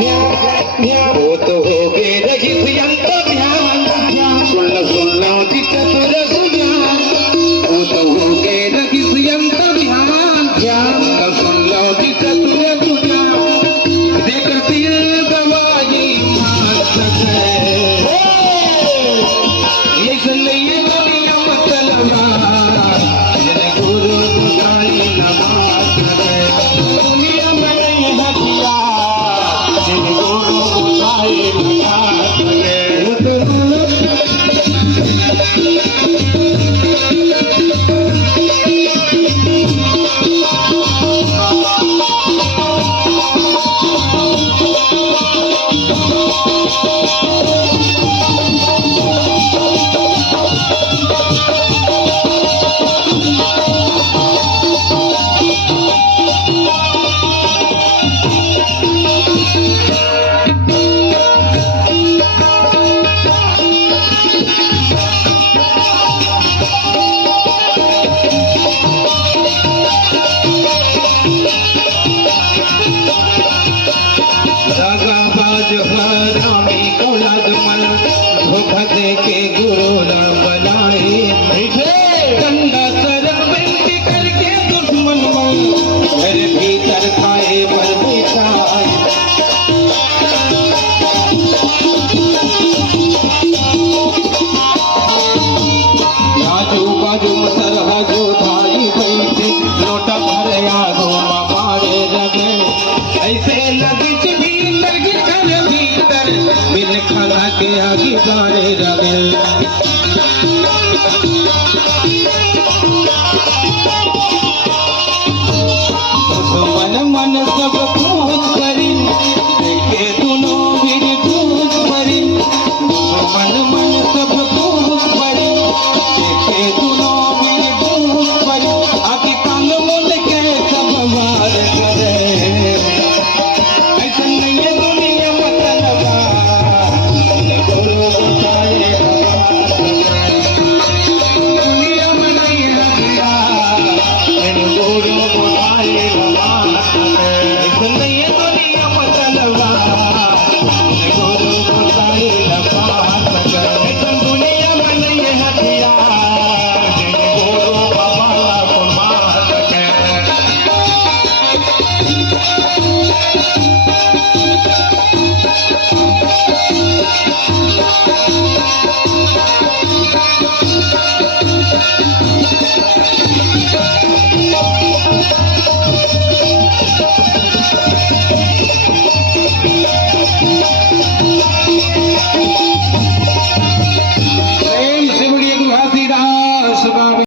वो तो हो गए रजित ध्यान, सुन लो जी चतुर सुजान। वो तो हो गए रजित ध्यान, सुन लो जी चतुर सुजान। देख दिल गवाही मान सके, इसलिए दुनिया मतलबा गुरु बुझाई नमाज करे। दुनिया में नहीं हथिया गुरु बुझाई नमाज करे। दगाबाज हरामी औलाद मन, धोखा दे के गुरु न बनाए। गंदा सरक बेनती करके दुश्मन मन, घर भीतर खाए पर बिठाए। आजू बाजू सरहजो धारी बैठे, लोटा भरे आगो मारे लगे। ऐसे लगी भीतर बिन खला के आगे बारे रगे।